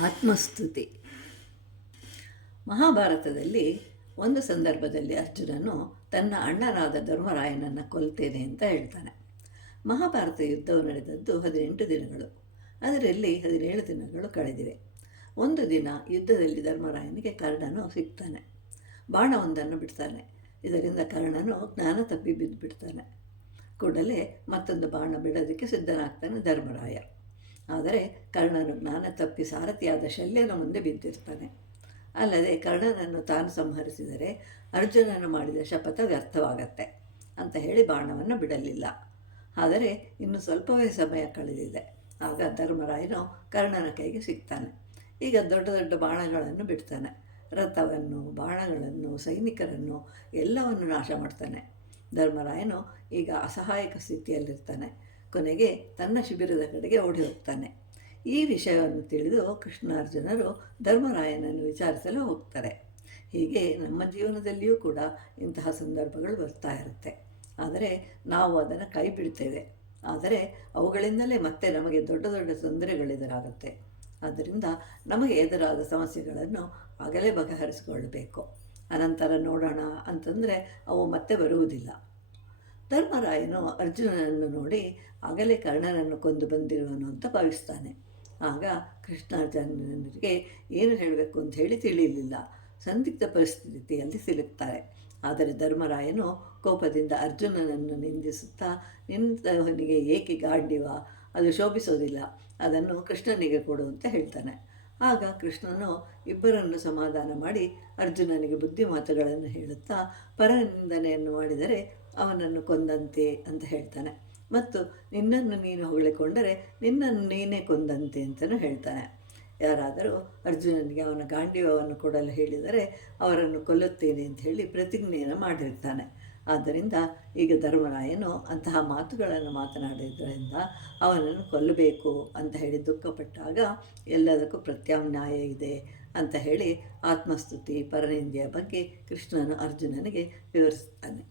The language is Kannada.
ಆತ್ಮಸ್ತುತಿ. ಮಹಾಭಾರತದಲ್ಲಿ ಒಂದು ಸಂದರ್ಭದಲ್ಲಿ ಅರ್ಜುನನು ತನ್ನ ಅಣ್ಣನಾದ ಧರ್ಮರಾಯನನ್ನು ಕೊಲ್ತೇನೆ ಅಂತ ಹೇಳ್ತಾನೆ. ಮಹಾಭಾರತ ಯುದ್ಧವು ನಡೆದದ್ದು 18 ದಿನಗಳು. ಅದರಲ್ಲಿ 17 ದಿನಗಳು ಕಳೆದಿವೆ. ಒಂದು ದಿನ ಯುದ್ಧದಲ್ಲಿ ಧರ್ಮರಾಯನಿಗೆ ಕರ್ಣನು ಸಿಗ್ತಾನೆ. ಬಾಣವೊಂದನ್ನು ಬಿಡ್ತಾನೆ. ಇದರಿಂದ ಕರ್ಣನು ಜ್ಞಾನ ತಪ್ಪಿ ಬಿದ್ದು ಬಿಡ್ತಾನೆ. ಕೂಡಲೇ ಮತ್ತೊಂದು ಬಾಣ ಬಿಡೋದಕ್ಕೆ ಸಿದ್ಧನಾಗ್ತಾನೆ ಧರ್ಮರಾಯ. ಆದರೆ ಕರ್ಣನು ಜ್ಞಾನ ತಪ್ಪಿ ಸಾರಥಿಯಾದ ಶಲ್ಯನ ಮುಂದೆ ಬಿದ್ದಿರ್ತಾನೆ. ಅಲ್ಲದೆ ಕರ್ಣನನ್ನು ತಾನು ಸಂಹರಿಸಿದರೆ ಅರ್ಜುನನು ಮಾಡಿದ ಶಪಥ ವ್ಯರ್ಥವಾಗತ್ತೆ ಅಂತ ಹೇಳಿ ಬಾಣವನ್ನು ಬಿಡಲಿಲ್ಲ. ಆದರೆ ಇನ್ನು ಸ್ವಲ್ಪವೇ ಸಮಯ ಕಳೆದಿದೆ. ಆಗ ಧರ್ಮರಾಯನು ಕರ್ಣನ ಕೈಗೆ ಸಿಗ್ತಾನೆ. ಈಗ ದೊಡ್ಡ ದೊಡ್ಡ ಬಾಣಗಳನ್ನು ಬಿಡ್ತಾನೆ. ರಥವನ್ನು, ಬಾಣಗಳನ್ನು, ಸೈನಿಕರನ್ನು ಎಲ್ಲವನ್ನು ನಾಶ ಮಾಡ್ತಾನೆ. ಧರ್ಮರಾಯನು ಈಗ ಅಸಹಾಯಕ ಸ್ಥಿತಿಯಲ್ಲಿರ್ತಾನೆ. ಕೊನೆಗೆ ತನ್ನ ಶಿಬಿರದ ಕಡೆಗೆ ಓಡಿ ಹೋಗ್ತಾನೆ. ಈ ವಿಷಯವನ್ನು ತಿಳಿದು ಕೃಷ್ಣಾರ್ಜುನರು ಧರ್ಮರಾಯನನ್ನು ವಿಚಾರಿಸಲು ಹೋಗ್ತಾರೆ. ಹೀಗೆ ನಮ್ಮ ಜೀವನದಲ್ಲಿಯೂ ಕೂಡ ಇಂತಹ ಸಂದರ್ಭಗಳು ಬರ್ತಾ ಇರುತ್ತೆ. ಆದರೆ ನಾವು ಅದನ್ನು ಕೈ ಬಿಡ್ತೇವೆ. ಆದರೆ ಅವುಗಳಿಂದಲೇ ಮತ್ತೆ ನಮಗೆ ದೊಡ್ಡ ದೊಡ್ಡ ತೊಂದರೆಗಳೆದುರಾಗುತ್ತೆ. ಆದ್ದರಿಂದ ನಮಗೆ ಎದುರಾದ ಸಮಸ್ಯೆಗಳನ್ನು ಆಗಲೇ ಬಗೆಹರಿಸಿಕೊಳ್ಳಬೇಕು. ಅನಂತರ ನೋಡೋಣ ಅಂತಂದರೆ ಅವು ಮತ್ತೆ ಬರುವುದಿಲ್ಲ. ಧರ್ಮರಾಯನು ಅರ್ಜುನನನ್ನು ನೋಡಿ ಆಗಲೇ ಕರ್ಣನನ್ನು ಕೊಂದು ಬಂದಿರುವನು ಅಂತ ಭಾವಿಸ್ತಾನೆ. ಆಗ ಕೃಷ್ಣಾರ್ಜುನನಿಗೆ ಏನು ಹೇಳಬೇಕು ಅಂತ ಹೇಳಿ ತಿಳಿಯಲಿಲ್ಲ. ಸಂದಿಗ್ಧ ಪರಿಸ್ಥಿತಿಯಲ್ಲಿ ಸಿಲುಕ್ತಾರೆ. ಆದರೆ ಧರ್ಮರಾಯನು ಕೋಪದಿಂದ ಅರ್ಜುನನನ್ನು ನಿಂದಿಸುತ್ತಾ, ನಿನ್ನವನಿಗೆ ಏಕೆ ಗಾಂಡಿವ, ಅದು ಶೋಭಿಸೋದಿಲ್ಲ, ಅದನ್ನು ಕೃಷ್ಣನಿಗೆ ಕೊಡು ಅಂತ ಹೇಳ್ತಾನೆ. ಆಗ ಕೃಷ್ಣನು ಇಬ್ಬರನ್ನು ಸಮಾಧಾನ ಮಾಡಿ ಅರ್ಜುನನಿಗೆ ಬುದ್ಧಿ ಮಾತುಗಳನ್ನು ಹೇಳುತ್ತಾ, ಪರನಿಂದನೆಯನ್ನು ಮಾಡಿದರೆ ಅವನನ್ನು ಕೊಂದಂತೆ ಅಂತ ಹೇಳ್ತಾನೆ. ಮತ್ತು ನಿನ್ನನ್ನು ನೀನು ಹೊಗಳಿಕೊಂಡರೆ ನಿನ್ನನ್ನು ನೀನೇ ಕೊಂದಂತೆ ಅಂತಲೂ ಹೇಳ್ತಾನೆ. ಯಾರಾದರೂ ಅರ್ಜುನನಿಗೆ ಅವನ ಗಾಂಡೀವವನ್ನು ಕೊಡಲು ಹೇಳಿದರೆ ಅವರನ್ನು ಕೊಲ್ಲುತ್ತೇನೆ ಅಂತ ಹೇಳಿ ಪ್ರತಿಜ್ಞೆಯನ್ನು ಮಾಡಿರ್ತಾನೆ. ಆದ್ದರಿಂದ ಈಗ ಧರ್ಮರಾಯನು ಅಂತಹ ಮಾತುಗಳನ್ನು ಮಾತನಾಡಿದ್ದರಿಂದ ಅವನನ್ನು ಕೊಲ್ಲಬೇಕು ಅಂತ ಹೇಳಿ ದುಃಖಪಟ್ಟಾಗ ಎಲ್ಲದಕ್ಕೂ ಪ್ರತ್ಯಾಮ್ನಾಯ ಇದೆ ಅಂತ ಹೇಳಿ ಆತ್ಮಸ್ತುತಿ, ಪರನಿಂದೆಯ ಬಗ್ಗೆ ಕೃಷ್ಣನು ಅರ್ಜುನನಿಗೆ ವಿವರಿಸ್ತಾನೆ.